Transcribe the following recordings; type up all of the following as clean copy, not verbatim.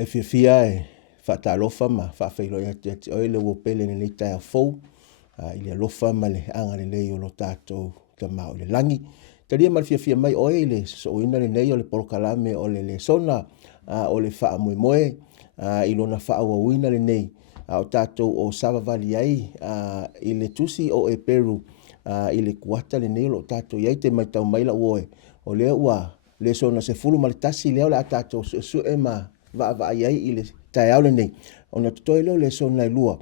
e fia e whaatalofa ma whaafeilo ia te oile wo pele ni tai a fou i le alofa ma le anga le lei o lo tātou ka mao le langi. Taria ma fia mai oe le so ina le nei o le porokalame o le Lesona o le wha moe moe i lona wha wina le nei o tātou o Savavali ai i le tusi o e Peru i le kuata le nei o lo tātou iai te mai tau maila uoe o lea ua Lesona se fulu ma le tasi leo le a tātou su e ma va iai i le tai au le nei. Ona tutoi leo Lesona i lua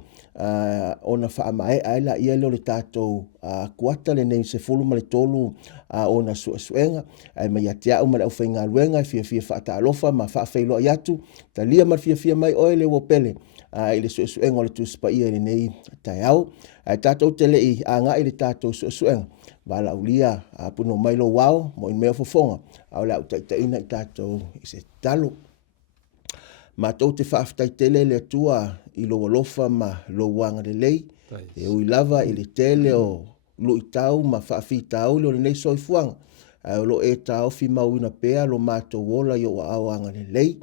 ona wha mai ai la ia leo le tātou kuata le nei se fulu ma le tolu ona suenga ai mai atia uma le au whainga luenga fia whaata alofa ma wha whailo i atu ta lia mar fia mai oe le wopele i le suenga o le tuspa ia le nei tai au ai tātou te lei a ngā i le tātou suenga wala ulia puno mailo wao mo i mea fofonga au la Taitaiina i tātou i se talo ma tau te whaaftai tele le tua i lo alofa ma lo wanga le lei e ui lava i le tele o lo i tau ma whaafi tau le nei soi fuanga o lo e tau fi mauina pea lo mātou wola i o awanga le lei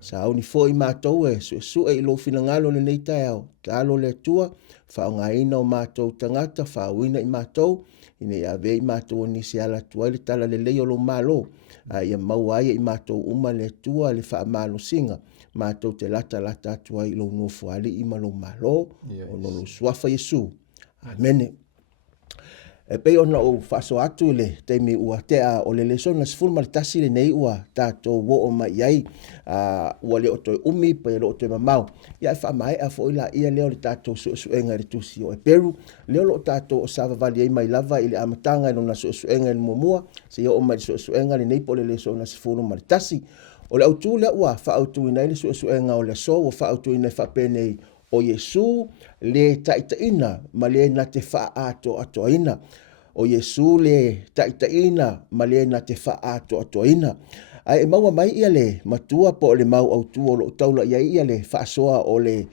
sa au ni fo i mātou e su e i lo fina ngalo le nei tai au talo le tua whaonga ina o mātou tangata whaoina i mātou i nei ave i mātou o nisi ala tua i le tala le lei o lo malo ia mau ai i mātou uma le tua le wha malo singa mātou te lata atua i lo nufuali i malo malo o lo suafa Iesu. Amene. E pei ona o whaso atu le teimi ua tea o le Lesona sifuru ma le tasi le nei ua tātou wo o mai iai ua le o toi umi pa le o toi mamau. Ia e whaamai a fo ila ia leo le tātou suenga le tusi o e Peru. Leo lo tātou o Savavali ai mai lava i le amatanga i lona suenga le muamua. Se ia o mai suenga le nei po le Lesona sifuru ma le tasi. O le autu le ua whaautu ina le suenga o le so o whaautu ina whapene o Iesu le Taitaiina ma le na te Faaatoatoaina. O Iesu le Taitaiina ma le na te Faaatoatoaina. Ai e maua mai ia le matua po o le mau autu o lo taula ia le whaasoa o le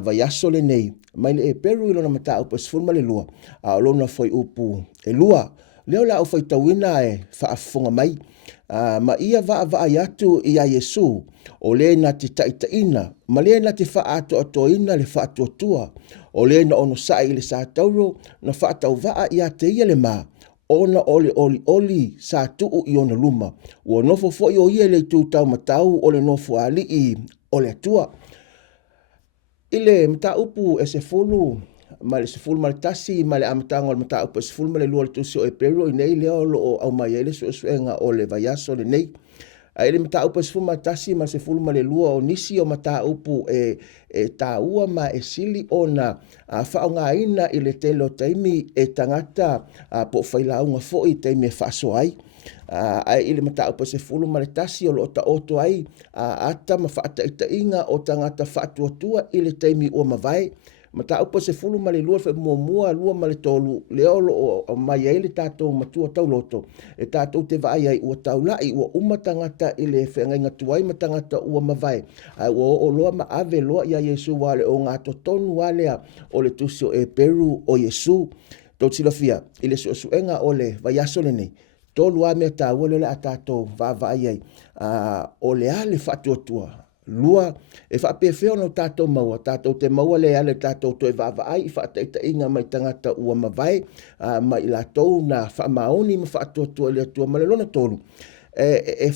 vaiaso le nei. Mai le e Peru i lona mata upa sifurma le lua. O lona foi upu e lua. Leo la au fai tauina e whaafonga mai. Ma ia vaa iatu i a Iesu o le na te Taitaiina ma le na te Faaatoatoaina le faatuatua o le na ono sai le sa tauro na faatau vaa ia te ia le ma ona oli sa tuu i ona luma o nofo fo i o ia le tūtau matau o le nofo ali i o le atua i le mta upu e se fulu ma le sifulu ma le tasi ma le amatanga o le mata upu e sifulu ma le lua le tusi o e Peru i nei leo lo au mai ele suenga o le vaiaso le nei ai le mata upu e sifulu ma le tasi ma le sifulu ma le lua o nisi o mata upu e taua ma e sili ona whaonga ina i le tele o taimi e tangata po whailaunga fo i taimi e whaaso ai ai i le mata upu e sifulu ma le tasi o lo ta oto ai ata ma whaataitainga o tangata whaatuatua i le taimi o mawai mata upa se fulu ma le lua fe mua lua ma le tolu leolo o mai ai le tātou matua tauloto e tātou te vai ai ua taulai ua umatangata i le whengainga tuai matangata ua mawai ai ua o loa ma ave loa ia Iesu wale o ngā totonu walea o le tusi o e Peru o Iesu tau tilafia i le suenga o le vaiaso le nei tolu a mea tā wale le a tātou vai ai o le ale whatuatua lua e whaapewheo no tātou maua, tātou te maua le ale tātou toi vāvaai i whaataitainga mai tangata ua mawai mai la tou na whaamaoni ma whaatotua le atua malelona tolu e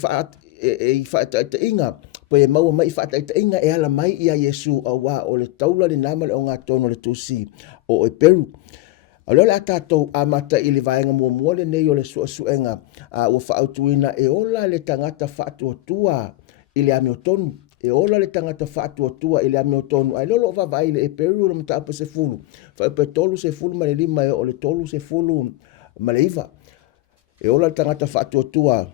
whaataitainga po e maua mai whaataitainga e ala mai ia Iesu a wā o le taula le nama le o ngā tono le tusi o e Peru a leo le a tātou a mata i le vaenga mua le nei o le suenga ua whaautuina e ola le tangata whaatotua i le ame o tonu e ola le tangata whaatuatua i le ame o tonu ai lolo va vai le e Peru le mata apa se fulu fa pe tolu se fulu ma le lima o le tolu se fulu ma le iva e ola le tangata whaatuatua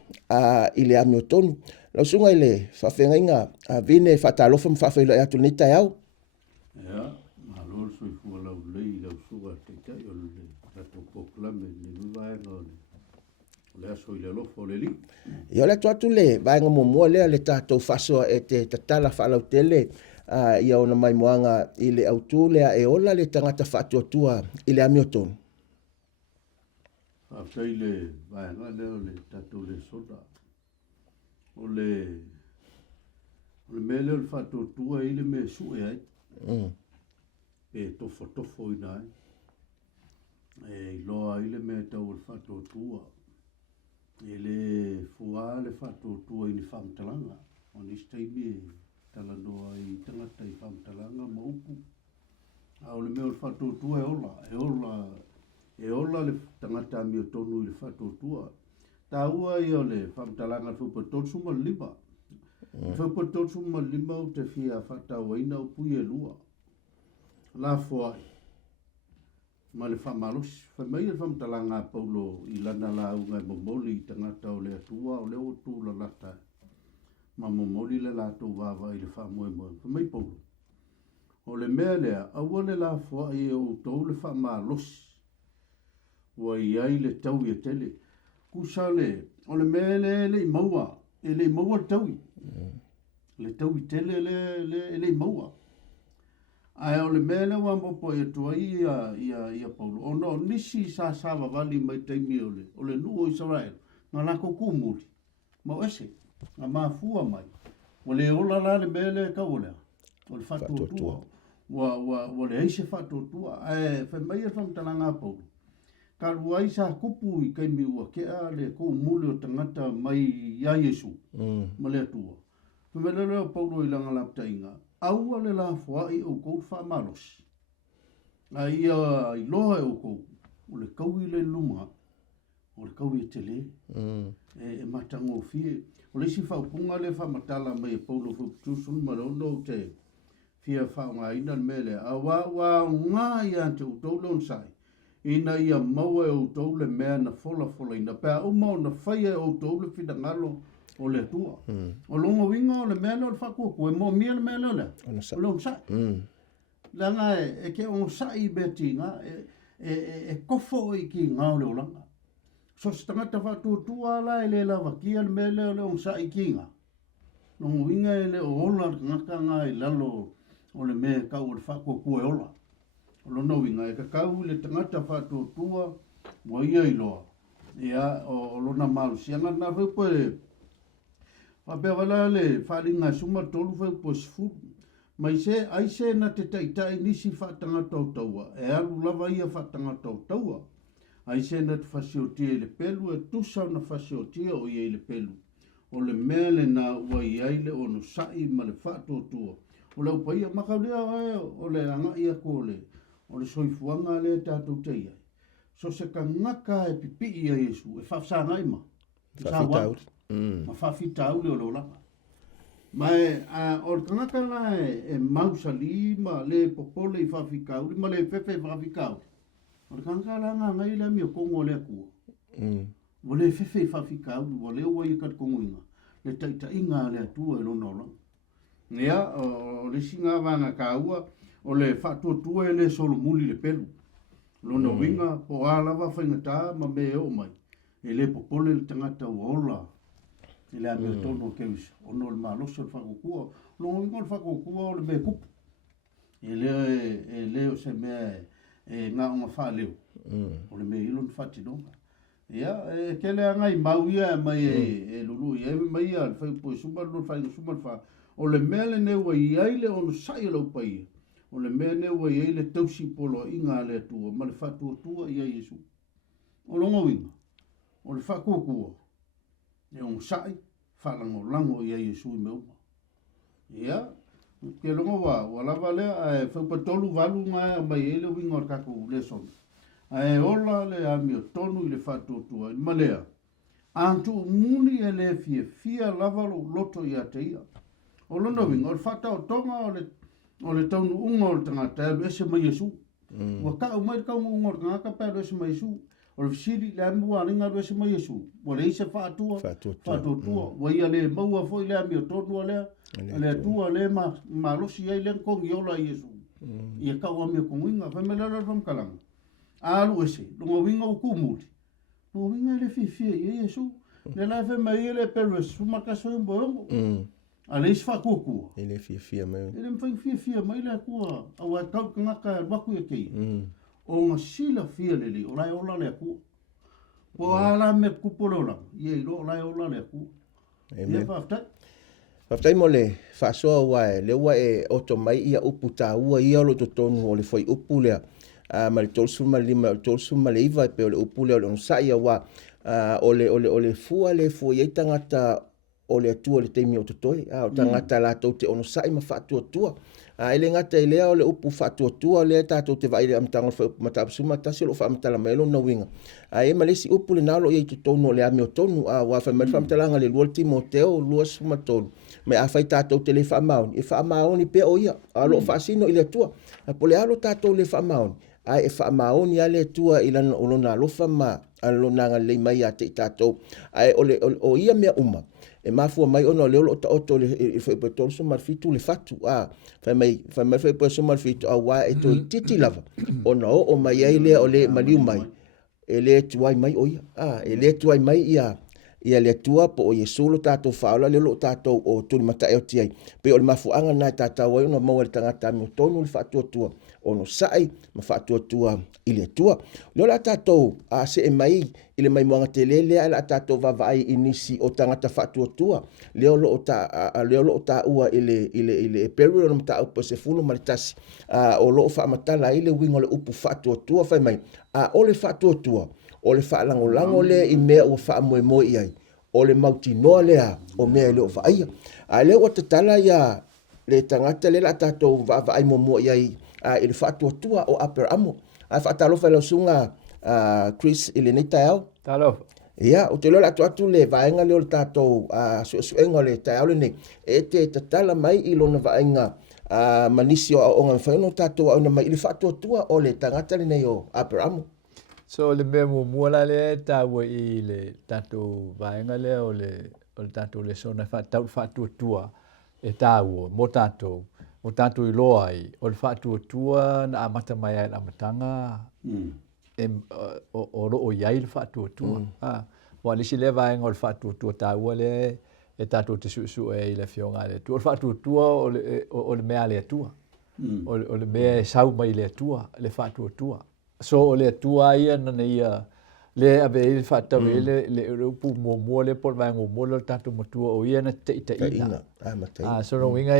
i le ame o tonu lau sunga i le whawhengainga vine whaatalofa ma whawhaila e atu ni tai au ma lolo soi fua lau lei lau sunga te tai o le tato poklame le vivaenga o le aso i le lofo le li. Ia le tuatu le vaenga mua lea le tātou whasoa e te tatala whalau tele ia ona mai moanga i le autu lea e ola le tangata whaatuatua i le ame o tonu. Whaatai le vaenga leo le tātou le soda o le Le mele le whātotua i le me sue ai. E tofo ina ai. E loa i le me tau le whātotua. E le fua le whātotua i ni whamtalanga. O ni staimi tala noa i tangata i whamtalanga maupu. Au le mea le whātotua e ola le tangata mi o tonu i le whātotua. Tā ua i o le whamtalanga whupatotsu ma lima. Whupatotsu ma lima o te whia whātawaina o pui e lua. La fuai. Ma le whamalosi. Whamai le whamtalanga paulo i lana la ungai momoli i tangata o le atua o le o tū la lata. Ma momoli le lato wawa i le whamoe. Whamai paulo. O le mea lea, aua le la fuai e o tau le whamalosi. Wa i ai le tau i tele. Kusa le, o le mea le i maua. E le maua taui. Le taui tele le maua. Ai o le mea le wa mopo e tua ia paulo. O no nisi sa wali mai taimi o le nuo Israel. Nga lako kumuri. Mau ese. Nga mafua mai. O le ola la le mea le kaolea. O le whatotua. Wa le eise whatotua. Ai whamai e whamtalanga paulo. Ka luai sa kupu i kai miua kea le kou mule o tangata mai ia Iesu. Ma le atua. Pumele leo paulo i langa laptainga. Aua le la fuai o kou whamalos. A ia i loa e o kou. O le kau i le lunga. O le kau i tele. E matango fie. O le si whaupunga le whamatala mai e paulo whuptusun ma lono te fia whaunga ina mele. A wa ngā i ante o taulon sai. Ina ia maua e o tau le mea na fola ina. Pea umau na whaia e o tau le whidangalo o le atua. O longa winga o le mea leo le whakuku. E mo mia le mea leo le. O le onsai. Langa e ke onsai beti ngā. E kofo i ki ngā o le olanga. So se tangata whatutua ala e le lava kia le mea leo le onsai ki ngā. Longa winga e le o ola ngaka ngā i lalo o le mea kau o le whakuku e ola. Lono winga e kakau le tangata whātotua wa ia i loa. Ia o lona malu sianga na whaupo e whapea wala le whalinga suma tolu whaupo sifu. Mai se aise na te taitai nisi whatangata o taua. E alu lava ia whatangata o taua. Aise na te whasiotia i le pelu e tusa na whasiotia o ia i le pelu. O le mea le na ua iai le ono sai ma le whātotua. O le upaia makaulea o le anga ia ko le. O le soifuanga le tātou teia. So se ka ngaka e pipi ia Iesu, e whafsanga ima. Whawhitauri. Ma whawhitauri o le olanga. Ma o le ngaka la e mausali, ma le popole i whawhikauri, ma le fefe whawhikauri. O le ngaka la ngā ngai le mi o kongo le akua. O le fefe i whawhikauri, o le ua i kat kongo inga. Le taitaiina le atua e lona olanga. Nea, o le singa wanga ka ua, o le whātotua e le solomuli le pelu. Lona winga po alawa whaingata ma me o mai. E le popole le tangata o ola. E le amea tono kewis. Ono le maloso le whakokua. Lona winga le whakokua o le me kupu. E leo se mea e ngā onga whāleo. O le me ilon whatinonga. Ia, e kele angai mauia mai e lulu. E mai a le whaipo e sumaru whainga sumaru wha. O le mea le neua i aile ono sai lau paia. O le mea neua i aile tausi polo i ngā le atua. Ma le whatuatua i a Iesu. O longa winga. O le whakokua. E ono sai. Whalango i a Iesu i meuma. Ia. Ke longa wa lava lea. E whaupatolu walu ngā mai e le winga o le kako Lesona. E ola le ami o tonu i le whatuatua. Ma lea. Antu muni e le fia lavalo loto i a te ia. O lona winga, o le whata o tonga o le taunu unga o le tangata e ese mai Iesu. Ua ka o mai kaunga unga o le tangata pēr ese mai Iesu. O le fisiri le amua ringa ese mai Iesu. O le ise whātua. Wa ia le maua foi le ami o tonu a lea. Le atua le malosi ai le kongi ola Iesu. Ia ka o ami o konginga. Whamelera whamkalanga. Alu ese. Lunga winga o kumuri. Lunga winga le fifia i Iesu. Le lai whamai le peres. Fumakaso i mboyongo. Ale is whakokua. Ele fia mai. Ele mwhai mai le kua. Awa tau ngaka waku e kei. O ngā sila fia lele. O lai ola le kua. O ala me kupole ola. Ie ilo o lai ola le kua. Ia whaftai. Whaftai mo le whaasoa wae, le ua e oto mai ia upu tā ua ia lo tonu o le whai upu lea. Ma le tolsu ma lima, tolsu ma le iwa pe o le upu lea o le onsa ia wa o le fua iei tangata o le atua le teimi o totoi. O tangata la tau te ono sai ma whaatua tua. Ele ngata lea o le upu whaatua tua lea tātou te vai le amtanga o matapusuma tasi lo whaamtala maelo na winga. E malesi upu le nalo iei tonu o le ame o tonu wa whaamtalanga le luol timo teo lua suma tonu. Me a fai tātou te le whaamaoni. E whaamaoni pe o ia. Alo whaasino i le atua. Po le alo tātou le whaamaoni. Ai e whaamaoni a le atua i lana olona alofa ma alona ngā lei mai a te tātou. Ai o ia mea uma. E mafua mai ono leo lo ta oto le whaipa tolso marfitu le fatu. Whai mai whaipa so marfitu a wā e toi titi lava. Ona o mai ai lea o le maliu mai. E le tuai mai o ia. E le tuai mai ia le tua po o Iesu lo tātou whaola le lo tātou o tuni mata eo tiai. Pe o le mafuanga nai tātou ai ono maua le tangata mi o tonu le whaatua tua. Ono sai ma whaatua tua i le tua. Leo la tātou se e mai i le mai moanga te lelea la tātou vavai inisi o tangata whaatua tua. Leo lo o tā ua i le peru o mta upa se fulu maritasi. O lo o whaamatala i le wingo le upu whaatua tua whai mai. O le whaatua tua. O le whaalangolango lea i mea ua whaamoemoe iai. O le mauti noa lea o mea leo whaia. Leo o te tala ia le tangata le la tātou vavai momoe iai i le whaatua tua o Upper Amo. Whaatalofa lau sunga Chris i le neita au. Talofa. Ia, o te lola atu le vaenga leo le tātou suenga le tai au le nei. E te tatala mai i lona vaenga manisi o onga whaino tātou au na mai i le whaatua tua o le tangata le nei o Upper Amo. So le me muala le tawa i le tātou vaenga le o le tātou Lesona whaatua tua e tāua mo tātou. O tātou i loa ai, o le whaatua tua na amata mai ai la matanga o roo iai le whaatua tua. Wa lisi le vaenga o le whaatua tua tāua le e tātou te susu e i le whionga le tua. O le whaatua tua o le mea le atua. O le mea e sau mai le atua, le whaatua tua. So o le atua ia nana ia le ave i le whaatau le upu mua le por vaenga mua le tātou matua o ia na Taitaiina. So no winga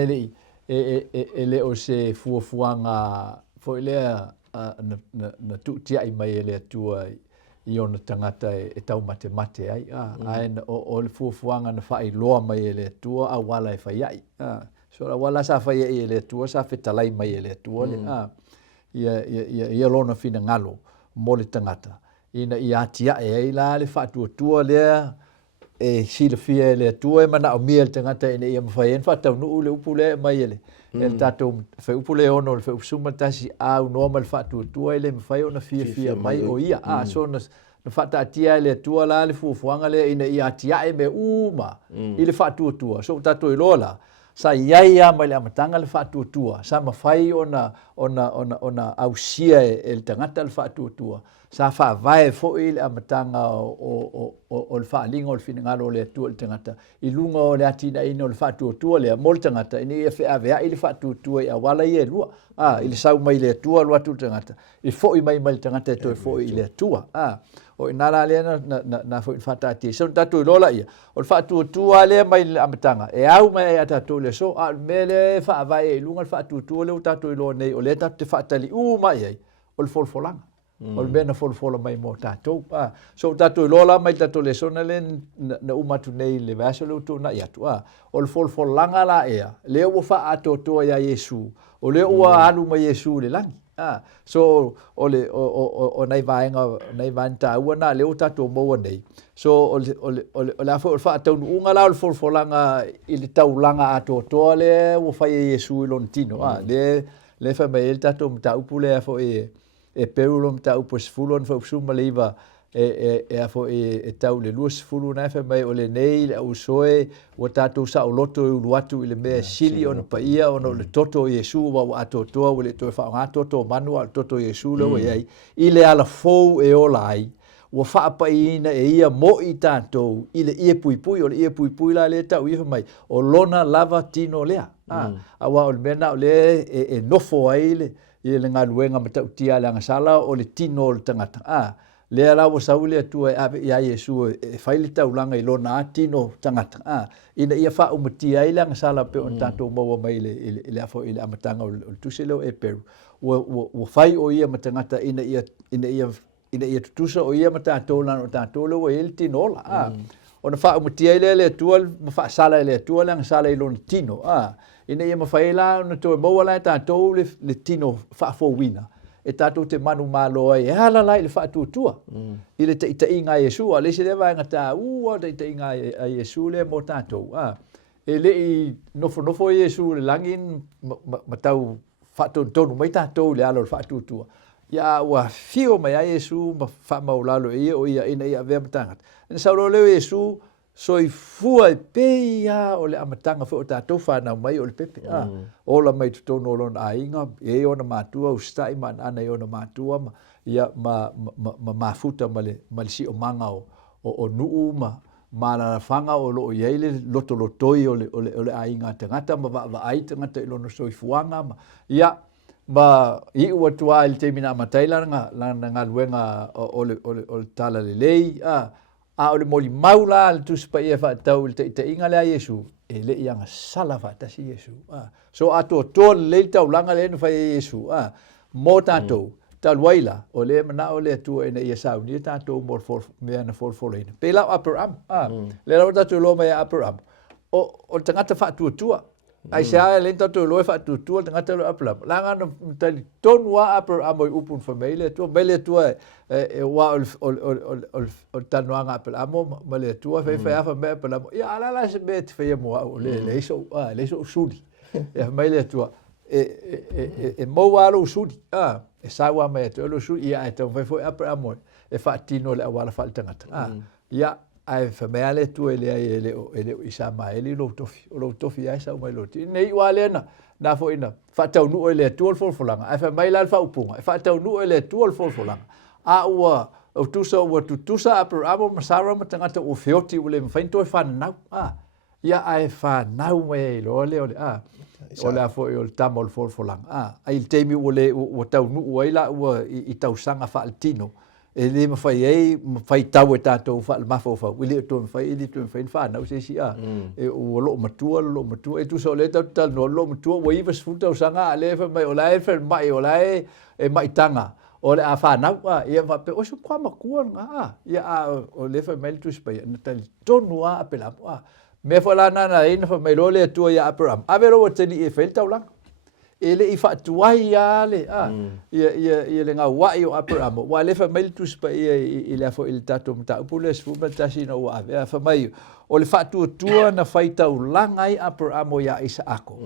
e le o se fuafuanga foi lea na tutia i mai le atua i ona tangata e tau mate ai. Ai o le fuafuanga na whai loa mai le atua a wala e whai ai. So la wala sa whai ai le atua sa whetalai mai le atua le. Ia lona fina ngalo mo le tangata. Ina i atia e la le whaatua tua lea e sila fia le atua e mana o mia le tangata ina ia mawhai en whaatau nuu le upu le mai ele. El tātou whai upu le ono le whai upsuma tasi au noa le whaatua tua ele mawhai ona fia mai o ia. So na whaata atia le atua la le fuafuanga le ina i atia e me uma i le whaatua tua. So tātou i lola. Sa iaia mai le amatanga le whaatua tua. Sa mawhai ona ausia e le tangata le whaatua tua. Sa whaavae fo i le amatanga o le whaalinga o le whinangalo o le atua le tangata. I lunga o le atina ina o le whaatua tua le mo le tangata. Ini e whaavea i le whaatua tua i awala i e lua. I le sau mai le atua lua tu tangata. I fo i mai le tangata e toi fo i le atua. O inala lea na fo i whaatati. So tatu i lola ia. O le whaatua tua lea mai le amatanga. E au mai e atatu le so. Me le whaavae i lunga le whaatua tua leo tatu i loa nei. O le tatu te whaatali mai ai. O le folfolanga. O le mena folfola mai mo tātou. So tātou i lola mai tātou Lesona le na umatu nei le vaso le utu na iatu. O le folfolanga la ea. Leo ua whaatotoa ia Iesu. O leo ua alu mai Iesu le langi. So o nei vaenga ua na leo tātou moa nei. So o le afo o whaatau unga la o le folfolanga i le taulanga atotoa le ua whai Iesu i lontino. Le wha mai el tātou mta upu le afo e peulo mta upo sifulu fa usuma leiva e afo e tau le lua sifulu na fa mai o le nei le usoe o tatou sa o loto i uluatu i le mea sili ona paia ona le toto Iesu wa atotoa o le toi fa ngatoto manu al toto Iesu lo iai i le ala fou e ola ai ua whaapaina e ia mo i tātou i le ia puipui o le ia puipui la le tau ifa mai o lona lava tino lea awa o le mena o le e nofo ai le i le ngā luenga matautia le angasala o le tino o le tangata. le ala o saule tua ave ia Iesu e faile taulanga I lona tino tangata ina ia fa umatia I langa sala pe on tatou maua mai le afo I le amatanga o tuselo e peru o fai o ia matangata ina ia tutusa o ia matatou lana o tatou le o ele tinola ona fa umatia le tua ma fa sala le tua langa sala I lona tino ina ia mafaila ona to maua la tatou le tino fa fo wina e tatou te manu malo ai e hala lai le whaatutua. I le taitaiina Iesu, a le se lewa ngata ua taitaiina Iesu le mo tatou. E le I nofo Iesu le langin matau whaatonu mai tatou le alo le whaatutua. Ia ua fio mai a Iesu ma whaamaulalo ia o ia ina ia vea matangata. Ina sauro leo Iesu soi fua peia o le amatanga fo tatou whanau mai o le pepe. Ola mai tutono lona ainga, e ona matua ustai man ana e ona matua ma ia mafuta ma le si o manga o nuu ma la fanga o lo yeile loto lotoi o le ainga tangata ma va ai tangata ilona soi fuanga ma ia ma I ua tua il te mina mataila nga luenga o le tala le lei o le moli maula le tuspa ia whaatau le taitaiina le a Iesu e le ianga sala whaatasi Iesu so ato le taulanga le enu whai Iesu mo tatou talwaila o le mana o le atua ina ia sauni tatou mea na folfolina pe lau Abraham le lau tatou lo mai Abraham o tangata whaatuatua ai sea le tatou lo whaatuatua tangata lo Abraham langa no tali tonu a Abraham o upun famile tua mele tua e wa o tanuanga Abraham ma le tua fai afa me Abraham ia ala se bet fai mo o le so sudi e mele tua e mo walo sudi e sawa me to lo sudi ia e tau fai Abraham e faatino le awala fa tangata ia ai famele tu ele isa mai lo tofi ai sa mai lo ti nei wale na fo ina fa tau nu ele tu folfolanga ai famai la fa upunga fa tau nu ele tu folfolanga ua o tusa Abraham ma Sara ma tangata o fioti ule mfainto fa nau ia ai fa nau me lo le ola fo o tamol folfolanga ai temi o tau nu ila I tau sanga fa altino ele ma fai tau e tatou fa mafo fa wili to fai fa na se si e o lo matua e tu so le tal no lo matua o iva sfuta sanga ale fa mai ola e fa mai ola e mai tanga o le fa na ia va pe o so kwa makua ia o le fa mai tu spa na tal tonu a pela me fa la na ina fa mai lo le tu ia Abraham avero o teni e fel taulang ele I fatuai ale ia le nga wai o Abraham wa le fa mai tu spa ia le fo il tato mta pules fu mta sino wa fa mai o le fatu tua na faita ulanga I Abraham ia Isaako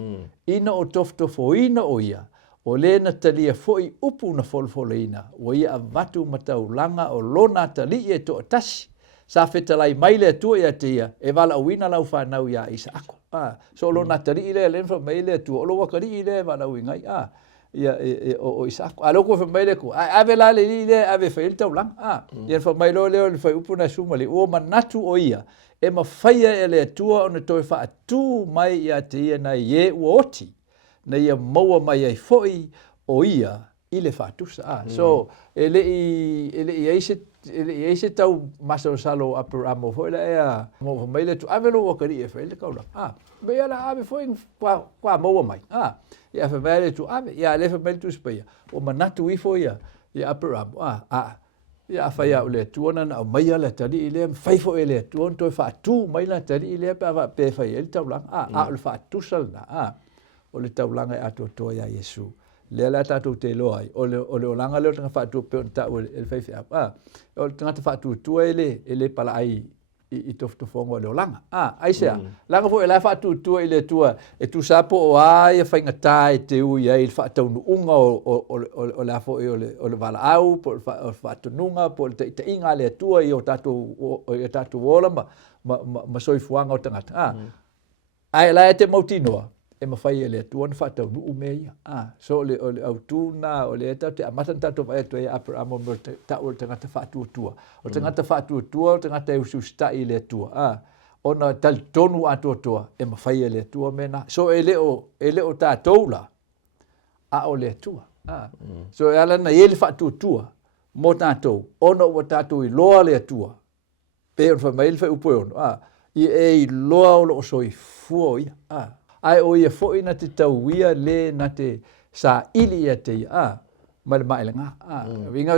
ina o tofo ina o ia o le na talia foi upu na folfolina o ia avatu mata ulanga o lona talia to tasi sa fetalai mai le tu ia tia e vala wina lau fa nau ia Isaako so lo natari ile le fa mai le tu lo wakari ile vala winga ia o Isaako alo ko fa mai le ko ave la le ile ave fa il taulang ia fa mai lo le fa upuna sumali o manatu o ia e ma faia ele tu ona to fa tu mai ia tia na ye woti na ia maua mai ai foi o ia ile fa tu so ele ese tau maso salo Abraham foi la mo mai le tu avelo o kari e fele kaula be ala ave foi qua mo mai ia fa vale tu ave ia le fa mel tu spia o manatu I foi ia Abraham ia fa ia le tu ona na mai ala tadi ile fai fo ele tu on to fa tu mai la tadi ile pa pe fa el taulang le fa tu sal na o le taulanga ato to ia Iesu le la tatou te loai o le olanga le tanga fatu pe ta o el fai o tanga fatu tu ele pala ai I tofongo le olanga ai sea langa fo la fatu tu ele tua e tu sapo o ai fa ngata te u ia il fatu unga o la fo o le vala au po fatu nunga po te inga le tua I o tatu ola ma soifuanga o tanga ai la te mautinoa e mawhai ele tu on fatau nu meia so le au tu na o le te amatan tato vai to e Abraham mo ta o tangata fatu tua o tangata fatu tua o tangata Iesu sta ile tua ona tal tonu ato tua e mawhai ele tua mena so ele o tatou la o le tua so ala na ele fatu tua mo tātou, ono wa tātou I loa le atua, pe on fa mail fa upo ono, I e loa o lo soi fuo ia, ai o ia fo ina te tauia le na te sa ili ia te ia, ma le mai nga, vinga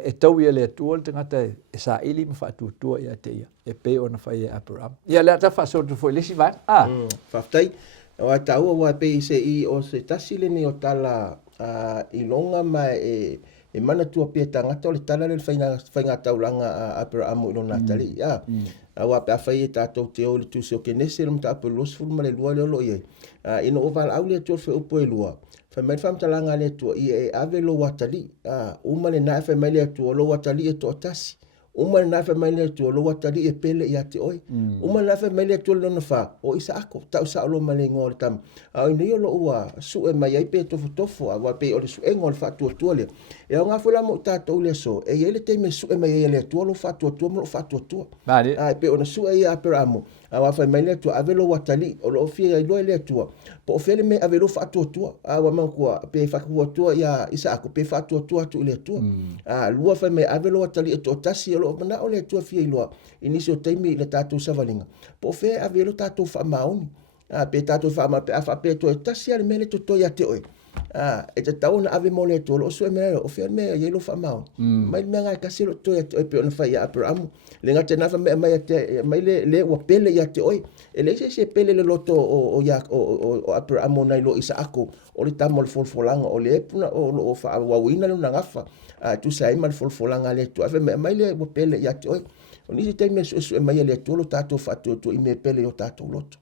e tauia le atua le tangata e sa ili ma fa tutua ia te ia, e pe ona fa ia Abraham. Ia le ata fa so tu fo lesi van, Whaftai, wa taua wa pe se I o se tasile ni o tala I longa mai e mana tua pe tangata o le tala le whainga taulanga Abraham I lona tali. Wa pe awhai e tātou te o le tūse o kenese le mta apu los furu ma le lua le olo I e. Ino o val au le atua whi upo e lua. Whamai whamtalanga le atua I e ave lo watali. Uma le nae whamai le atua lo watali e to atasi. Uma le nae whamai le atua lo watali e pele I ate oi. Uma le nae whamai le atua le lona wha o isa ako. Tau sa alo ma le ngō le tam. Au nei o lo ua su e mai ai pe tofo tofo. Wa pe o le su e ngō le wha tua le. E o ngā whela mo tātou le so. E ele te me su e mai ai le atua lo wha tua mo lo wha tua. Pe o na su e Abraham. Wa whamai le atua ave lo watali. O lo fia I loe le atua. Po o fele me ave lo wha tua. Wa mankua pe whakua tua ia isa ako pe wha tua tu le atua. Lua whamai ave lo watali e to tasi o mana o le tua fia I loa. Inisi o teimi le tātou savalinga. Po fe ave lo tātou wha maoni. Pe tātou wha ma pe awha pe to e tasi ale mele to toi ate oi. E te tau na ave mo le tua lo so e mele o fea mea ye lo wha maoni. Mai mea ngai kasi lo toi ate oi pe ona whai Abraham. Le ngate nafa mea mai le ua pele I ate oi. E le se pele le loto o Abraham nai lo isa ako. O le tamo le folfolanga o le epuna o wha wawina le ngafa. Tu sa ima le folfolanga le tua. Mai le ua pele I ate oi. O nisi te mea su e mai le tua lo tātou whatu tu I me pele o tātou loto.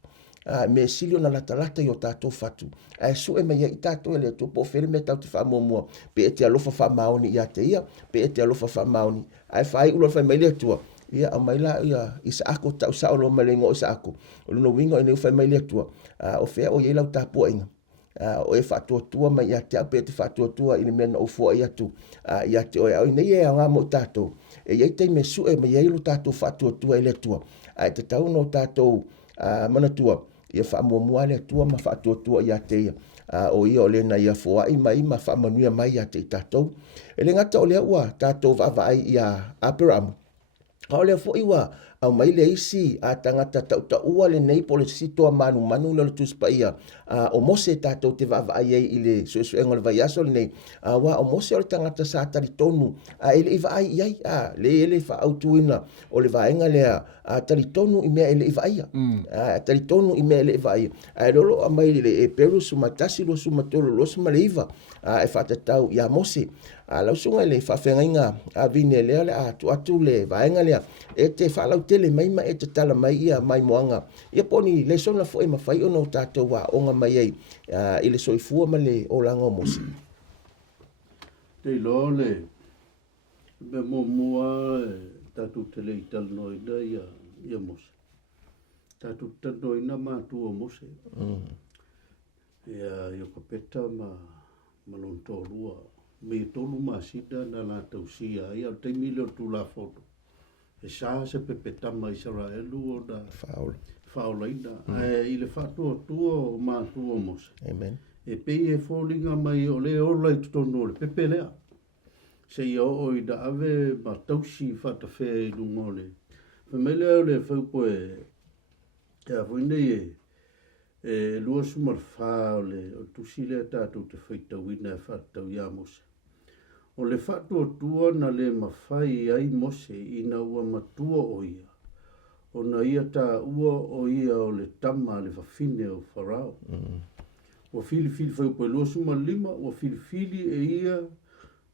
Me silio na lata I o tātou whatu. Su e mai I tātou le tua po where me tau te whamomua. Pe e te alofa whamaoni I ate ia. Pe e te alofa whamaoni. Ai whai ulo whai mai le tua. Ia a mai la ia isa ako tau sa o lo malengo isa ako. O luna wingo e neu whai mai le tua. O whea o ye lau tāpua inga. O e whatuatua mai I ate au pe te whatuatua I le mena o fua I atu. I ate o e au nei e a ngā mo tātou. E iei tei me su e mai eilu tātou whatuatua I le tua. Ai te tau no tātou manatua. Ia whamuamua le tua ma whatuatua I ate ia. O ia o le na ia fua I mai ma whamanuia mai I ate I tātou. E le ngata o le ua tātou vavai I a Abraham. Hau lea fo iwa, au mai le isi a tangata tauta ua le nei po le sitoa manu le tuspa ia. O mose tātou te vavai ei I le suesuenga le vaiaso le nei. Wa o mose o le tangata sa tari tonu. Ele I vai iai, le ele fa autuina o le vaenga lea tari tonu I mea ele I vai. Tari tonu I mea ele I vai. Lolo a mai le e peru sumatasi lo sumatolo lo sumaleiva. E whatatau ia mose. Lau sunga le whawhengainga a vine lea le atu le vaenga lea. E te whalau tele mai ma e te tala mai ia mai moanga. Ia poni Lesona fo e mawhai ono tātou wa onga mai ei. I le soifua ma le o langa o mose. Tei lo le. Me mua tātou tele I talnoina ia mose. Tātou talnoina mātua o mose. Ia kapeta ma malontorua. Me tolu masida na la tausia ia te milio tu la foto. E sa se pepetama Israelu o da faulaina. I le fatu tua o mātua mose. Amen. E pei e fōlinga mai o le ola I tutono le pepe lea. Se ia o I da ave ma tausi fata whea I lungole. Whamele au le whaupo e a whaine e lua sumar whao le o tusi lea tātou te whaitawina e whatau ia mose. O le whatua tua na le mawhai ai mose ina ua matua o ia. O na ia tā ua o ia o le tama le whawhine o wharao. O fili whaupo e lua sumar lima, o fili e ia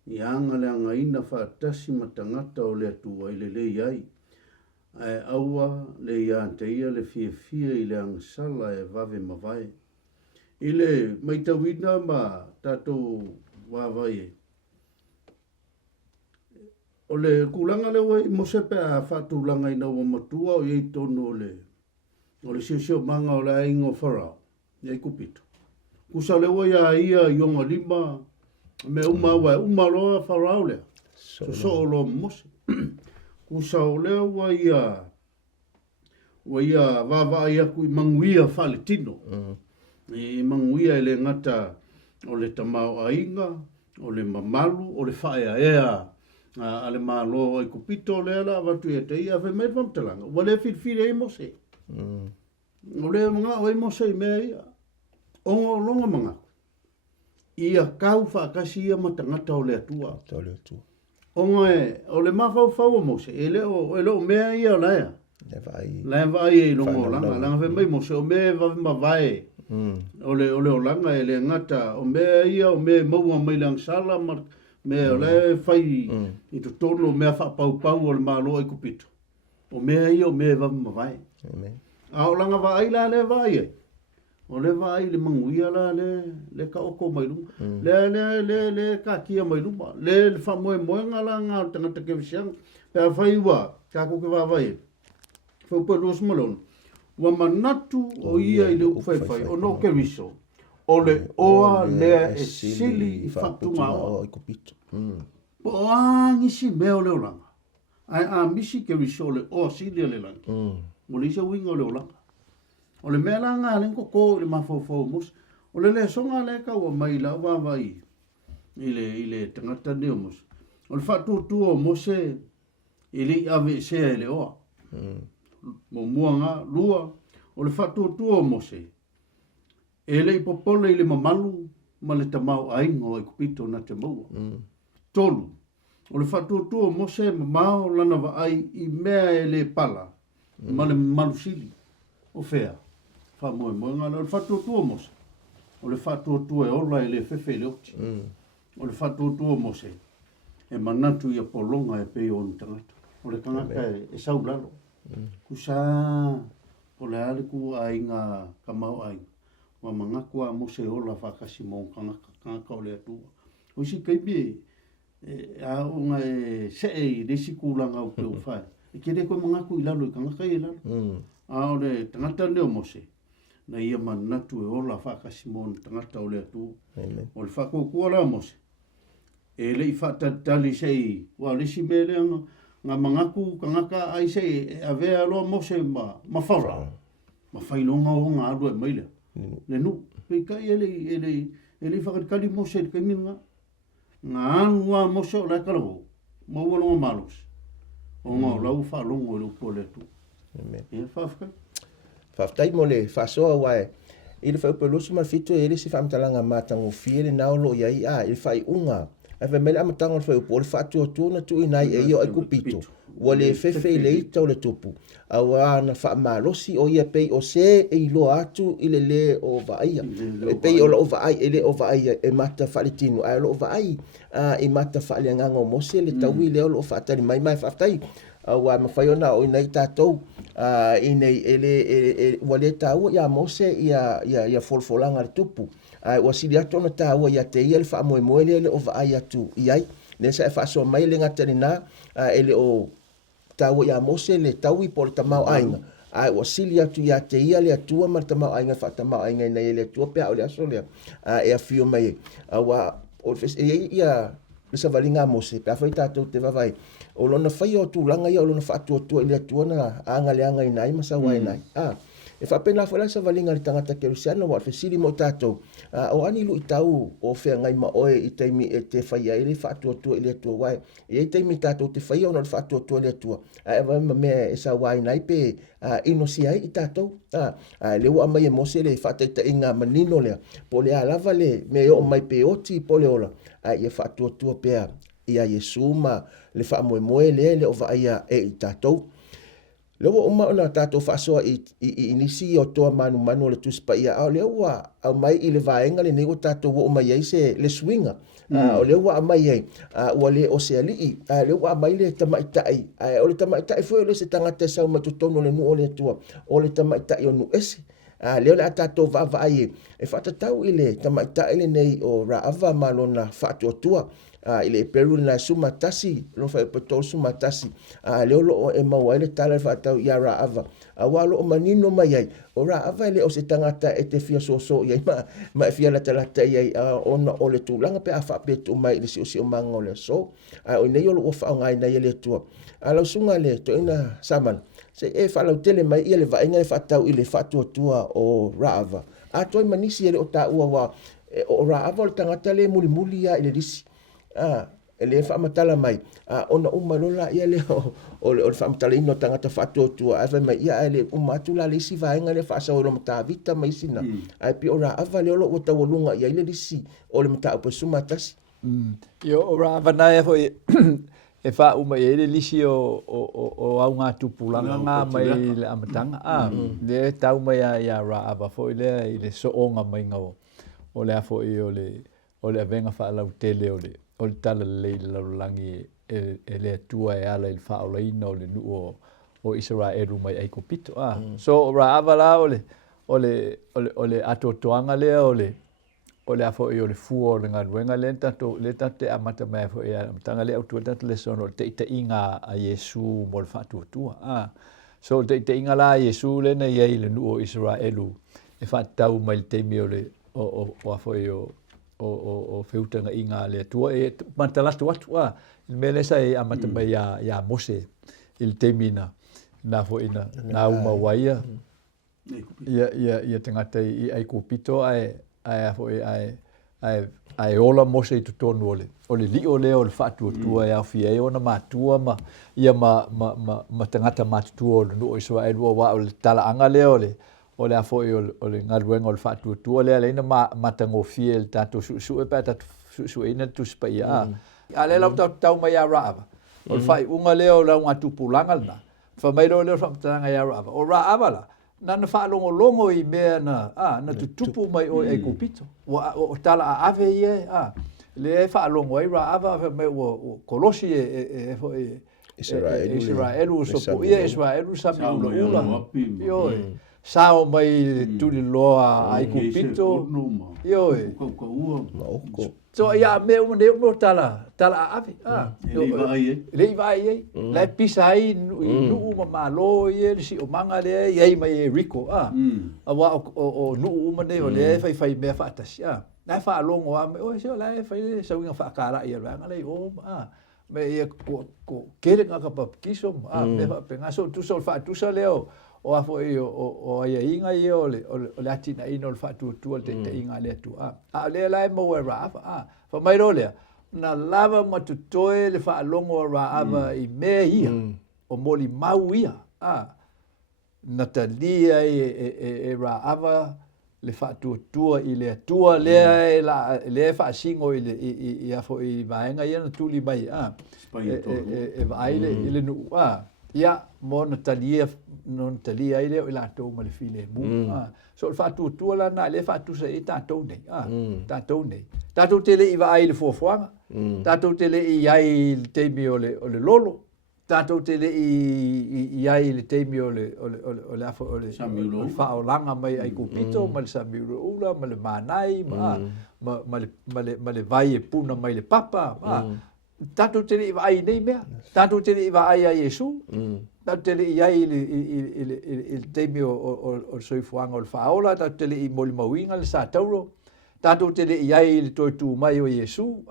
I anga le anga ina whaatasi matangata o le atua I le lei ai. Ai aua le ia ante ia le fia I le anga sala e vave mawai. I le maitawina ma tātou wawai e. O le kulanga le wai mosepe a whaatulanga ina ua matua o iei tono o le sio manga o le aingo wharao. Iei kupito. Kusa le wai a ia ionga lima me umaroa wharao lea. So o lo mose. Kusa o lea wai a vavai aku I manguia whale tino. I manguia le ngata o le tamao ainga, o le mamalu, o le whaea ea, ale malo ai kupito le ala, watu e te ia, fe mei whamtalanga. Wa le whirwhire e mose. O le mga o e mose i mea ia. Onga o longa mga. Ia kau whaakasi ia matangata o le atua. Onga e, o le mawhau o mose, e leo mea ia o laia. Lai vai e longa o langa, langa fe mei mose, o mea ma vai. O le o langa e le ngata, o mea ia, o mea maua mai lang sala, mea o le whai i to tono, mea whapau o le malo e kupito. O mea ia, o mea ma vai. A o langa vai la le vai e. O le vai le manguia la le ka oko mai lunga. Le ka kia mai lunga. Le whamoe moenga la ngā tangata ke visiang. Pea whai ua, ka koke wā vai. Whau pua rosu malon. Wa manatu o ia i le uwhaiwhai. O no ke riso. O le oa lea e sili i whatunga o. Po o angisi mea o leo langa. Ai a misi ke riso o le oa sili o le langa. Mo le isa winga o leo langa. O le mea la ngā lenko ko le mawhau mos. O le Lesona le ka ua mai la wawai. I le tangata neo mos. O le whatu o mose i li ave sea i le oa. Mo muanga lua. O le whatu o mose. E le ipopole i le mamalu ma le tamau aingo e kupito na te maua. Tolu. O le whatu o mose mamau lana wa ai i mea e le pala. Ma le malusili. O fea. Whamoe ngā le whatuatua mose. O le whatuatua e ola e le whewhe le oti. O le whatuatua mose. E manatu i a polonga e pei o tangata. O le kangaka e sau lalo. Kusa o le ale ku ai ngā kamau ai. Wa mangakua mose ola whakasi mō kangaka o le atua. O isi keipi a o ngā e se e resi kūlanga o te uwhai. E kere koe mangaku i lalo i kangaka i lalo. A o le tangata neo mose. Na ia manatu e ola whakasi mō tangata o le atu. O le whakokua la mose. E le i whatatali sei, wa lesi mele ngā mangaku kangaka ai sei, e avea loa mose ma whaura. Ma whailonga o ngā arua e maile. Le nu, pei kai e le whakatikali mose le kaimina. Ngā anua mose o lai karaho, maualonga malos. O ngā lau whalongo e lupo le atu. E whawhkai. Whaftai mo le whasoa wae. I le whaupelosu malfito e le si whamtalanga mātango fie le naolo iai a i le whai unga. E wha mele amatango le whaupo le whaatua tūna tu inai e io ai kupito. Wa le whewhe i le ita o le tupu. A wana wha malosi o ia pei o se e ilo atu i le o vaia. E pei o la o vai e le o vaia e mata whaletinu. A lo o vai e mata whaleangango mose le taui leo lo whaatari mai whaftai. Wa mawhaiona o inai tātou inei wale tāua ia mose ia folfolanga le tupu. Wa sili atu na tāua ia te ia le wha moe le o vaai atu iai. Ne sa e whaasoa mai le ngatari nā ele o tāua ia mose le taui po le tamau ainga. Wa sili atu ia te ia le atua ma le tamau ainga wha tamau ainga inai le atua pea o le aso lea. E a fio mai. Wa o le ia le savalinga mose pea whai tātou te wawai. O lona whai o tūlanga ia o lona whaatua ili atua na anga leanga inai masawa inai. E whapena whala sa walinga li tangata kerusiana wa whesiri mo tātou. O anilu i tau o whea ngai ma oe i teimi e te whai ili whaatua ili atua wai. I teimi tātou te whai o na whaatua ili atua. E wama mea e sa wai nai pe ino si ai i tātou. Le wa mai e mose le whaataita inga manino lea. Po le alava le me o mai pe oti po le ola. Ia whaatua pea. Ia Iesu ma le whaamoe le o vaia e i tātou. Lewa uma ona tātou whaasoa i nisi o toa manu le tuspa ia au lewa au mai i le vaenga le nego tātou o mai ei se le swinga. O lewa a mai ei ua le o se alii. Lewa a mai le tamaitai. O le tamaitai fwe le se tangata sau matutono le nu o le tua. O le tamaitai o nu ese. Leo le a tātou vavai e whatatau i le tamaitai le nei o raava malona whaatuatua. Ile peru na suma tasi lo fa petol suma tasi leo lo e maua ile tala fa tau ya ra ava awalo o manino mai ai o ra ava ile o se tangata e te fia so ia ma fia la tala tai ai ona o le tulanga pe afa pe tu mai le si o mango le so o nei lo o fa ngai nei le tua ala sunga le to ina saman se e fa lo tele mai ile va inga fa tau ile fa tua o ra ava a toi manisi ele o ta ua wa o ra ava le tangata le muli ia ile disi e le whaamatala mai ona lola ia le o le whaamatala ino tangata whaatotua ava mai ia le atu la le isi vaenga le whaasau lo mata vita mai sina ai pi o ra ava le olo o tawalunga ia ile disi o le mata upa sumatasi Yo o ra ava nai foi e fa uma ele lisi o au ngā tupulanga ngā mai le amatanga le tau mai ia ra ava foi le so onga mai ngau o le afo i o le avenga fa lau tele o le tala le langi e le tua e ala il fa o le ina o le nu o Israelu mai ai kopito so ra ava la o le atotoanga le o le afo i o le fuo o le ngaruenga le tate amata mai afo i amatanga le autua tata Lesona o le Taitaiina a Iesu mo le whaatuatua so le Taitaiina la Iesu le na iei le nu o Israelu e whaatau mai le teimi o le o afo i o whiutanga i ngā le atua e mantalatu atu il mele sa e amata mai ia Mose il teimina na afo ina na uma waia ia tangata i ai kupito ai afo ai ola Mose i tutonu o le li o le whaatuatua e awhi e ona mātua ia ma tangata mātutua o le nu o Israelu o wa o le talaanga le o le afo i o le ngaruenga o le whaatuatua le aleina matango fie le tātou su e pā tātou su e ina tuspa ia a le lau tau mai a raava o le whai unga le o lau ngā tupulanga lana whamairo le o whamtaranga ia raava o raava la nana whaalongo i mea na tutupu mai o e kupito o tala a ave ie le whaalongo ai raava me o kolosi Israelu so ia Israelu sa mi ula sao mai tuli loa ai kupito yo so ia me mo tala ave le vai la pisa ai nu malo ye si o manga le ye mai rico a wa o nu ne o le fai me fa tasia na fa longo a me o se la fai sa winga fa kara ia la ngale o me ye ko kere nga ka kiso me fa penga so tu sol fa tu sa leo o afo i o ia inga i o le atina ino le whaatuatua le te inga le atua. A le lai mo e raafa. Fa mai rolea, na lava matutoe le whaalongo raafa i mea ia, o moli mau ia. Na talia e raafa le whaatuatua i le atua, le whaasingo i afo i vaenga ia na tuli mai. E vaile i le nu. Ia mo na talia ai leo i lātou ma le file mu. So le whaatuatua la na le whaatusa i tātou nei. Tātou nei. Tātou te le i wa ai le fuafuanga. Tātou te le i ai le teimi o le lolo. Tātou te le i ai le teimi o le whaolanga mai ai kupito, ma le samiuro ula, ma le manai, ma le vai e puna mai le papa. Tātou te le i wa ai nei mea. Tātou te le i wa ai a Iesu. Tātou te le i ai il teimi o soifuanga o le whaola. Tātou te le i moli mawinga le sātauro. Tātou te le i ai le toi tū mai o Iesu.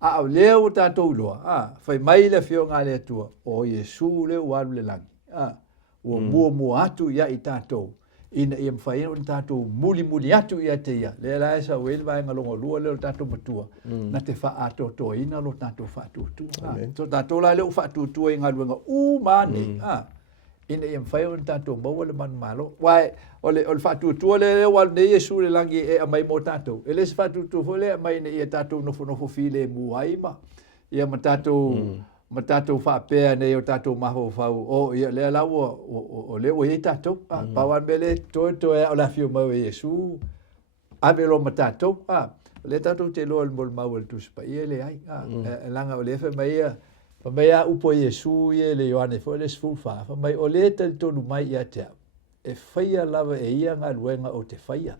Au leo tātou loa. Whai mai le whio ngā le atua. O Iesu leo waru le langi. Ua mua atu ia i tātou. Ina ia mwhaina o tātou muli atu ia te ia. Le lai sa uele vai ngalongo lua leo tātou matua. Na te whaatoatoaina lo tātou whaatuatua. So tātou lai leo whaatuatua i ngaruenga mane. Ina ia mwhaina o tātou maua le manu malo. Wai, o le whaatuatua le leo walu ne Iesu le langi e amai mo tātou. E le se whaatuatua le amai ne ia tātou nofo file muaima. Ia ma tātou whaapea nei o tātou maho whau. O ia lea lau o leo e tātou. Pawan mele toi o la fio mau e Iesu. Ave lo ma tātou. Le tātou te loa le mol mau el tuspa. Ia le ai. Langa o le fe mai ia. Pa mai a upo Iesu ia le Ioane fo le sful wha. Pa mai o le tali tonu mai ia te au. E whaia lava e ia ngā luenga o te whaia.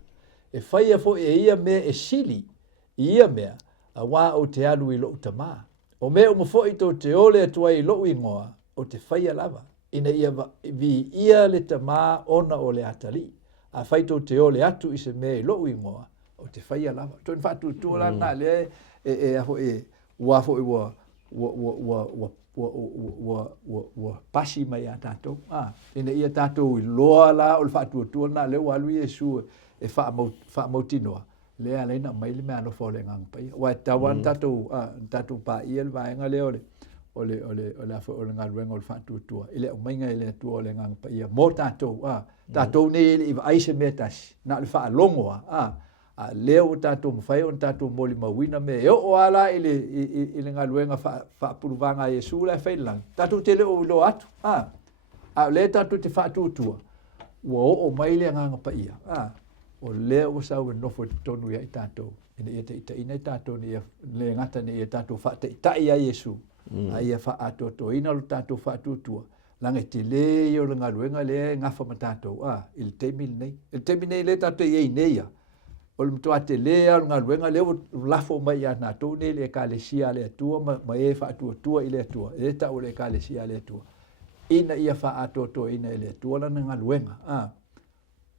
E whaia fo e ia mea e sili. Ia mea a wā o te alu i lo utamaa. O mea umafo i tō te ole atua i lo ingoa o te whaia lava. Ina ia vi ia le tamā ona o le atali. A whai tō te ole atu i se mea i lo ingoa o te whaia lava. Tōn whatu tōla nā le afo wafo i wa pasi mai a tātou. Ina ia tātou i loa la o le whatu tōla nā le walu Iesu e wha mautinoa. le ale na mai le mea no fo le ngang pai wa tawan tatu pa iel va nga le ole afo ole nga rengo le fatu tua ile o mai nga ile tua ole ngang pai mo tatu ne i ai se metas na le fa longo a leo tatu mfai on tatu moli mawina me o ala ile nga renga fa purvanga Iesu la failang tatu tele o lo atu a le tatu te fatu tua o mai le ngang pai o leo sa o no fo tonu ya tato ina Taitaiina tato ni le ngata ni tato fa Taitaiina Iesu ai fa Faaatoatoaina lo tato fa tutua langa te le yo nga luenga le ngafa matato il temine le tato ye neia o le mto ate le nga luenga le lafo mai ya na to ne le kalesia le tua ma e Faaatoatua ile tua e ta o le kalesia le tua ina ia Faaatoatoaina ile tua la nga luenga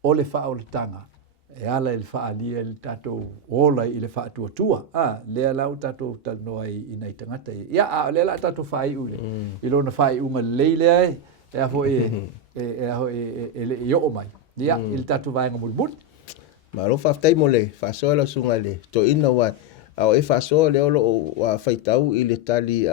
o le fa o le tanga e ala il fa ali il tato ola ile Faaatoatua le ala o tato tano ai ina itangata ya le la tato fai ule ilo na fai unga leile e afo le yo mai ya il tato vai ngomul ma lo fa tai mole fa so la sunga le to ina wa au e fa so le o wa faitau ile tali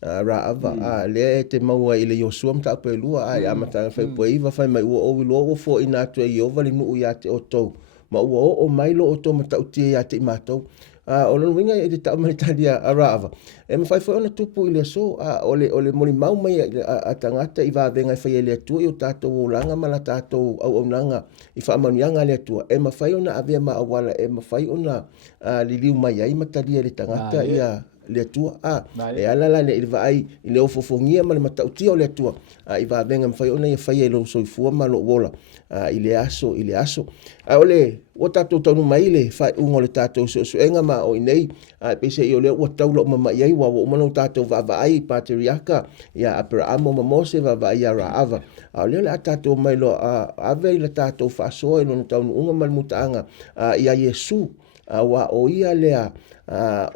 raava le te maua ile Yosua mta pelua ai amata fa poiva fa mai o lo fo ina to i over le nu ya te oto ma o mai lo oto mata uti ya te mato o lo winga e te mai talia raava e me fa ona tupu ile so ole moli mau mai atangata i va venga fa ile tu yo tato o langa mala tato au nanga i fa manianga le tu e ma fa ona ave ma awala e ma fa ona liliu mai ai matalia le tangata ia le tua e ala la le vai le ofofongia ma le matautia o le tua i va venga mfai ona ia fai lo soifua ma lo wola ile aso ole o tato tonu mai le fai ungo le tato so enga ma o nei pese i ole o taulo mama iai wa o mano tato va vai patriarca ia Abraham mo Mose va vai Raava ole le tato mai lo ave le tato fa so no tonu unga mal mutanga ia Iesu wa o ia lea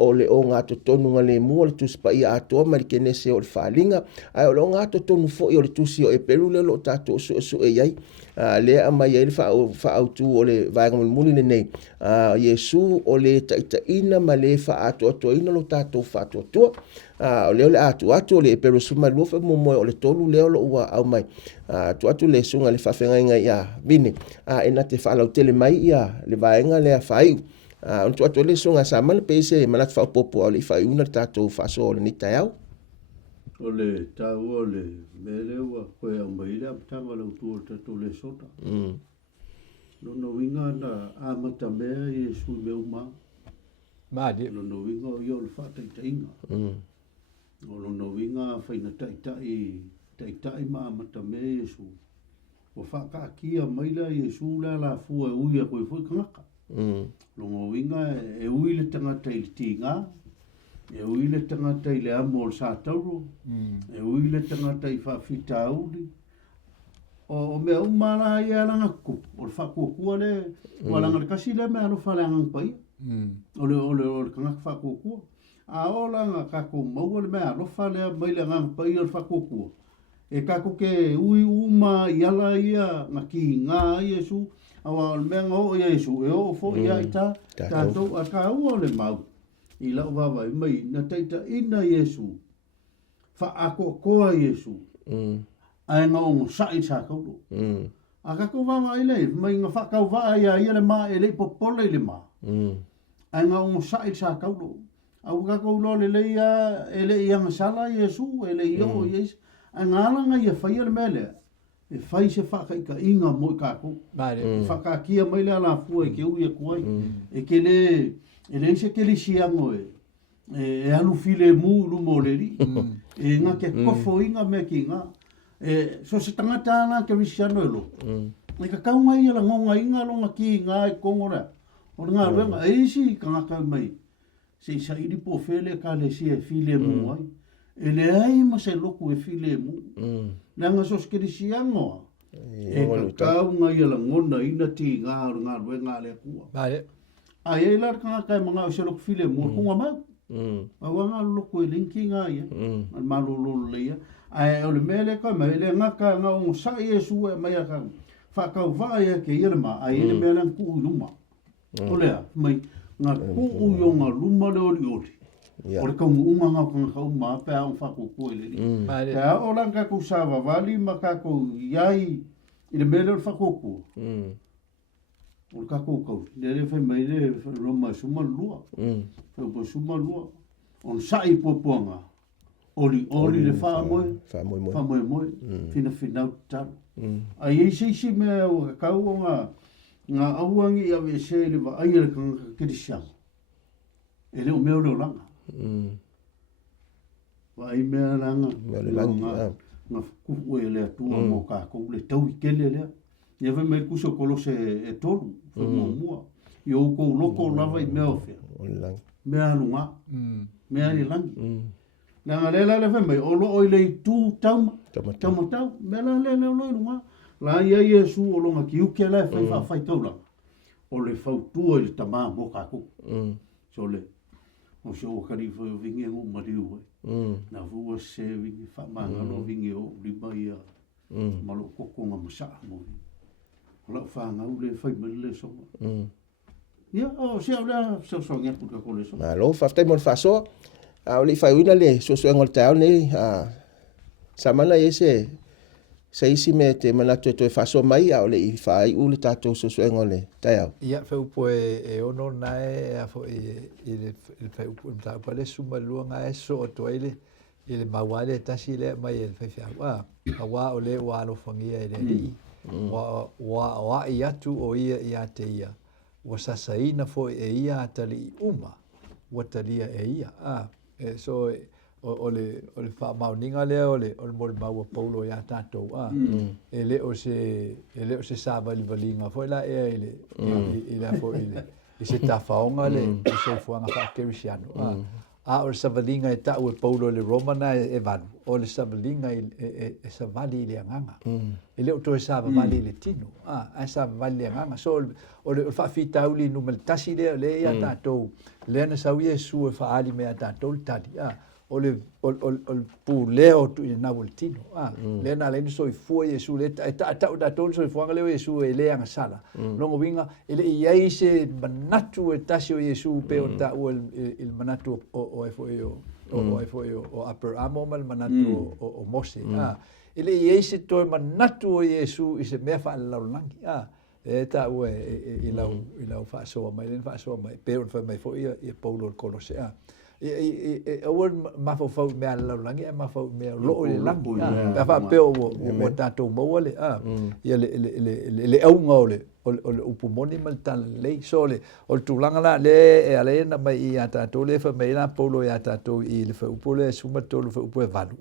ole o ngā tonu ngā le mua le tusi pa ia atoa ma le kenese o le whaalinga ai o le o ngā tonu fo i o le tusi o e peru le lo tato su e iai lea mai ai le whaautu o le vaenga muli le nei Iesu o le Taitaiina ma le Faaatoatoaina lo tato Faaatoatua o leo le atu le e peru suma luofa momoe o le tolu leo lo ua au mai atu le sunga le whawhenga ia bine e na te whaalau tele mai ia le vaenga lea whaiu on tu le songa sa man pese manat fa popo o le fa una tato fa so le nitaiau o le tau o le mele wa ko ya mai le tanga le tu to Lesona no winga na amata me Iesu me uma ma di no winga yo le fa Taitaiina no winga fa ina Taitai ma amata me Iesu o fa ka kia mai la Iesu la fu e uia ko foi kanga longo winga e uile tangata i tinga e uile tangata i le amo o sātauro e uile tangata i whawhita auli o mea umana i alanga ku o le whakukua le walanga le kasi le mea no whalangang pai o le kangaka whakukua a o langa kako maua le mea no whalea mai le ngang pai o le whakukua e kako ke ui uma i ala ia ngaki ngā Iesu awa le menga o Iesu e o fo ia ita tatou a ka ua le mau i lau wawa i mai na Taitaiina Iesu Faakoakoa Iesu ai ngā ongo sai sa kaulo a ka ko wawa i le mai ngā whakau waa ia le maa e le popole i le maa ai ngā ongo sai sa kaulo au ka ko lo le ia e le ianga sala Iesu e le io Iesu ai ngā langa ia whaia le mele e fai se whakaika inga mo i kako. Whakakia mai le ala fua e ke ui e kuai. E ke le, e le se ke le siango e alu file mu lu mo le ri. E nga ke kofo inga me ki nga. E so se tangata ana ke visiano e lo. E ka kaunga ia la ngonga inga longa ki nga e kongora. O nga renga, e isi ka ngaka mai. Se sa iri po fele ka le si e file mu ai. E le ai ma se loku e file mu. Nanga sos ke disi angoa. E ka kaunga ia la ngona ina ti ngā rue ngā le kua. A e lar ka ngaka e mga o se loku file mu. Kunga mau. A wanga loku e linki ngā ia. Malololo le ia. A e ole mele ka mai le ngaka ngā o sa Iesu e mai a ka. Whakau waa ia ke ia le ma. A e le mele ku unuma. O lea, mai, ngā kuu yo ngā luma le ori ori. O le kaungu unga ngā kanga kau maa pēa o whako koe le li. Te a o lang kako sāwa wali ma kako iai i le mele o whako koe. O le kako kau. Le le whai mai le roma suma lua. Whai suma lua. On sai popoanga. Oli le wha moe. Wha moe moe. Fina finau taru. A iei seisi mea o kau o ngā auangi i awe se le wa aia le kanga kirisianga. E leo mea leo langa. Wa ai mea langa. Ngā kuku e lea tua mo kākou le tau i kele lea. Ia wai mai kuso kolose e toru. Mua. I o kou loko lava i mea ofea. Mea lunga. Mea ni langi. Nanga lela le wai mai o lo oi lei tū tauma. Tauma tau. Mea la lela o loi lunga. La ia Iesu o longa ki uke lai whai taulanga. O le whautua i le tamā mo kākou. So le. O se o kari whai o vingi o mariu ai. Na vua se vingi whamangalo vingi o riba ia. Malo kokonga masaa mo vingi. O lau whangau le whai mali le songa. Ia, o se au lea so ngia puta ko le songa. Lo, whaftai mo le whasoa. O le whaiwina le so engol tau ne. Samana e se isi me te manatu e toi whasoa mai au le I whai u le tātou so engol le tai au. Ia, whaupo e ono nae a fo I le whaupo e mtau pa le suma lua ngā e so o toile I le mawale tasi le mai e le whaiwhia. A wā o le wā alo whangia e le li. Wā I atu o ia I a te ia. Wa sasaina fo e ia atali I uma. Wa talia e ia. So o le wha mauninga lea o le mole maua paulo ia tātou. E le o se sāwali-walinga fo la ea I le fo I se tāwhaonga le I se fuanga wha kerisiano. O le sāwalinga e tau e paulo le romana e vanu. O le sāwalinga e sāwali I le anganga. E le o to e sāwali le tino. A sāwali le anganga. So o le whawhitauli numel tasi lea le ia tātou. Lea na sau Iesu e whaali mea tātou tali. O le pu leo tu I nau le tino. Le na le so I fua Iesu le tau tātou so I fuanga leo Iesu e lea nga sala. Longo winga ele iai se manatu e tasi o Iesu pe o tau il manatu o e foi o upper amo mal manatu o Mose. Ele iai se to manatu o Iesu I se mea fa laulangi. E tau I lau whaasoa mai, len whaasoa mai. Pe on mai foi I Paulo o Kolosea. O mafau fau mea laulangi e mafau mea loo le langi. Pea wha peo o tātou maua le. Ia le aunga o le upumoni mal tala lei. So le o le tūlanga la le e aleena mai I a tātou le wha mai la Paulo I a tātou I le whaupo le suma tolu whaupo e vanu.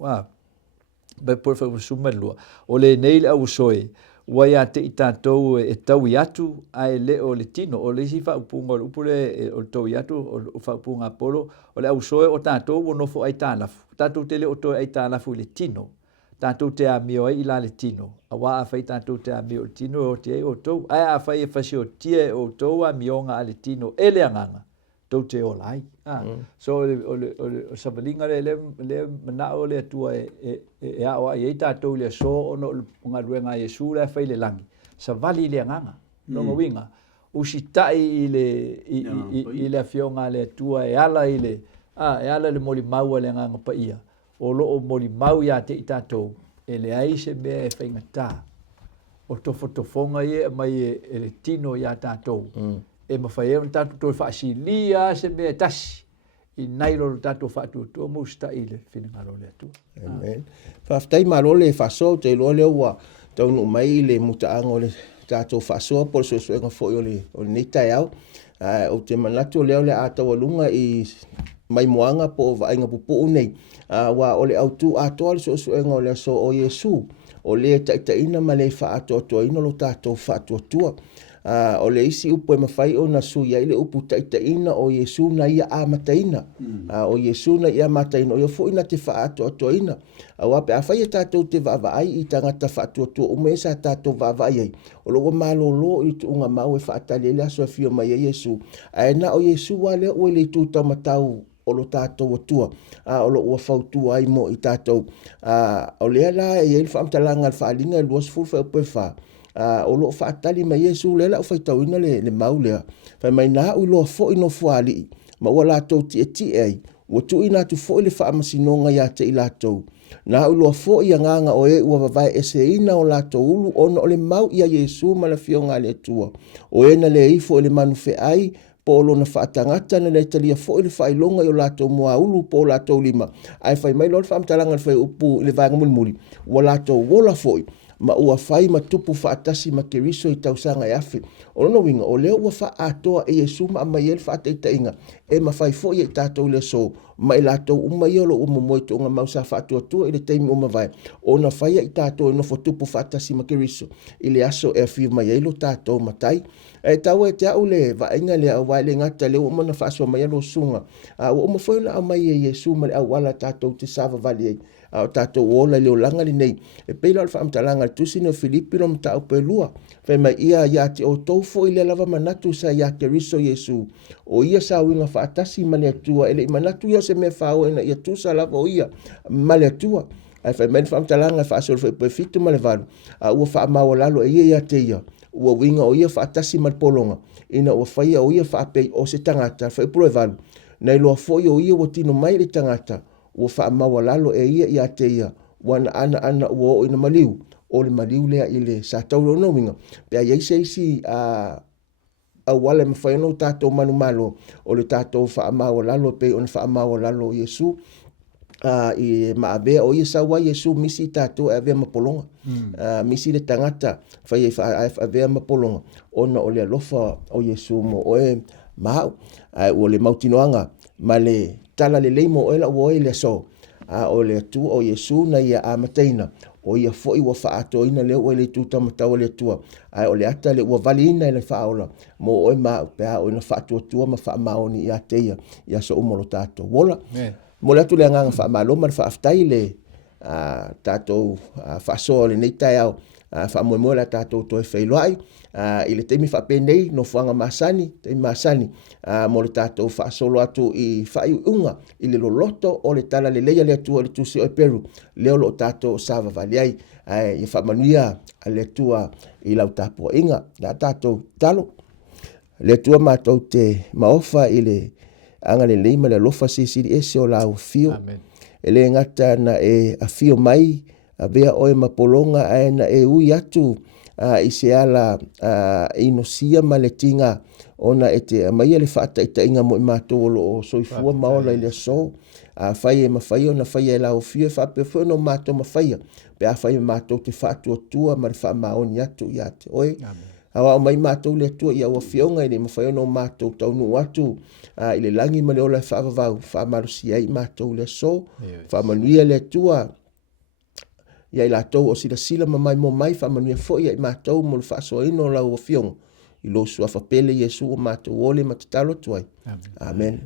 Bai por whaupo suma lua. O le neile au soe. Wai a te I tātou e tau I atu ai le o le tino o le si whaupunga o le upule o le tau I atu o le whaupunga Apolo o le au soe o tātou o nofo ai tālafu. Tātou te le o toi ai tālafu le tino. Tātou te a mio ai I la le tino. A wā a whai tātou te a mio le tino o te o tau. Ai a whai e whasi o tia o tau a mionga a le tino e le anganga. Tau te o lai. So o sabalinga le manao le atua e a oa I tātou le so o no ngā ruenga Iesu le whai le langi. Sa vali le anganga. Longa winga. Usi tai I le fionga le atua e ala I le moli maua le anganga pa ia. O loo moli mau ia te I tātou. E le aise mea e whainga tā. O tofotofonga ia mai e le tino ia tātou. E mawhai e tātou toi whaasilia se mea tasi. I nairo tātou whaatuatua musta I le whinangaro le atua. Amen. Whaftai maro le whaso te loa leo wa taunu mai le mutaanga o le tātou whasoa por so suenga fo o le neitai au. O te manatu leo le ātau alunga I mai moanga po vainga pupu nei. Wa o le autu atoa le so suenga o le so o Iesu. O le Taitaiina ma le Faaatoatoaina lo tātou whaatuatua. O le isi upo e mawhai o na sui ai le upu Taitaiina o Iesu na ia amataina. O Iesu na ia amataina o ia fuina te Faaatoatoaina. A wape a whai e tātou te waawai I tangata whaatuatua o me sa tātou waawai ai. O logo malolo I tu unga mau e whaatalele aso a fio mai a Iesu. Na o Iesu wale ue le tu tamatau o lo tātou atua. O lo ua whautua ai mo I tātou. O lea la e il whaamtalanga al whaalinga e luas fulfa upe wha. o loo whaatali mai Iesu lela o whaitauina le mau lea. Whai mai nā ui loa fo ino fuali, ma ua lātou ti ai, ua tu ina tu fo ili whaamasinonga ia te i lātou. Nā ui loa fo i anganga o ua vavai ese ina o lātou ulu ona o le mau ia Iesu ma le fionga le tua. O ena le ifo ili manu fe ai, po lona whaatangata na le talia fo ili whailonga i o lātou mua ulu po lātou lima. Ai whai mai lor whaamtalanga le whai upu ili vanga mulimuli, ua lātou wola foi. Ma ua whai ma tupu whaatasi ma keriso i tausanga e afi. O no winga, o leo ua whaatoa e Iesu ma ama iel whaataitainga. E ma whai fo i e tātou le so, ma i lātou uma iolo uma moito unga mausa whaatoatua i le teimi uma vai. O na whai i tātou e nofo tupu whaatasi ma keriso. I le aso e afi ma ielo tātou matai. E tau e te au le vaenga le au vai le ngata leo uma na whaasua ma ielo sunga. O uma whaina au mai e Iesu ma le au wala tātou te sava vali ei. O tātou ola leo langa li nei. E peila al whaamtalanga tusi no Filipi rom tau pelua. Whai mai ia te o taufo i le lava manatu sa ia keriso Iesu. O ia sa winga whaatasi ma le atua. Ele i manatu ia se me whao ena ia tu sa lava o ia ma le atua. Ai whai mai whaamtalanga whaasol whai fitu ma le valu. Ua whaamau lalo e ia te ia. Ua winga o ia whaatasi ma le polonga. Ina ua whaia o ia whaapei o se tangata. Whai puro e valu. Nei loa foi o ia o tino mai le tangata. Ua whaamaua lalo e ia te ia. Wana ana ua o ina maliu. O le maliu lea i le sa tauro no winga. Pea iei seisi a wale mawhaino tātou manu malo. O le tātou whaamaua lalo pe o na whaamaua lalo Iesu. I maavea o ia sawa Iesu misi tātou e avea mapolonga. Misi le tangata whai e avea mapolonga. Ona o le alofa o Iesu mo o e mahau. O le mautinoanga ma le tala le leimo o ela o e le so. O le atu o Iesu na ia amataina. O ia foi ua whaatoina leo o le tuta matau le tua. O le ata le ua vali ina le whaola. Mo o e maa pēa o ina whaatoatua ma whaamaoni ia teia. Ia so umolo tātou. Wola. Mo le atu le anganga whaamaloma le whaaftai le tātou whaasoa le neitai au. Whaamoemoe la tātou toi whailoai. I le teimi whaapenei no fuanga masani. Teimi masani. Mo le tātou whaasolo atu i whaiunga. I le loloto o le tala le leia le atua le tusi o Peru. Leo lo tātou sava valiai. I whaamanuia le atua i lau tāpua inga. La tātou talo. Le atua mātou te maofa i le anga le leima le lofa sisiri ese o lau fio. Amen. E le ngata na e a fio mai. A vea oe mapolonga ae na e ui atu. I se ala inosia ma le tinga. Ona e te maia le whaataitainga mo i mātou o soifua maola i le so. Whai e mawhai o na whai e lau fio e whapewhio no mātou mawhai. Pe a whai e mātou te whaatuatua ma le whaamaoni atu i ate. Oe. Awa o mai mātou le atua i aua fionga i le mawhai o no mātou taunu atu. I le langi ma le ola e whaavavau. Whaamarusi ai mātou le so. Whaamanuia le atua. Ia i lātou o sila mamai mo mai whamanuia fo ia i mātou mo le whaasoa ino lau o fionga. I lo sua whapele Iesu o mātou ole matatalo tuai. Amen.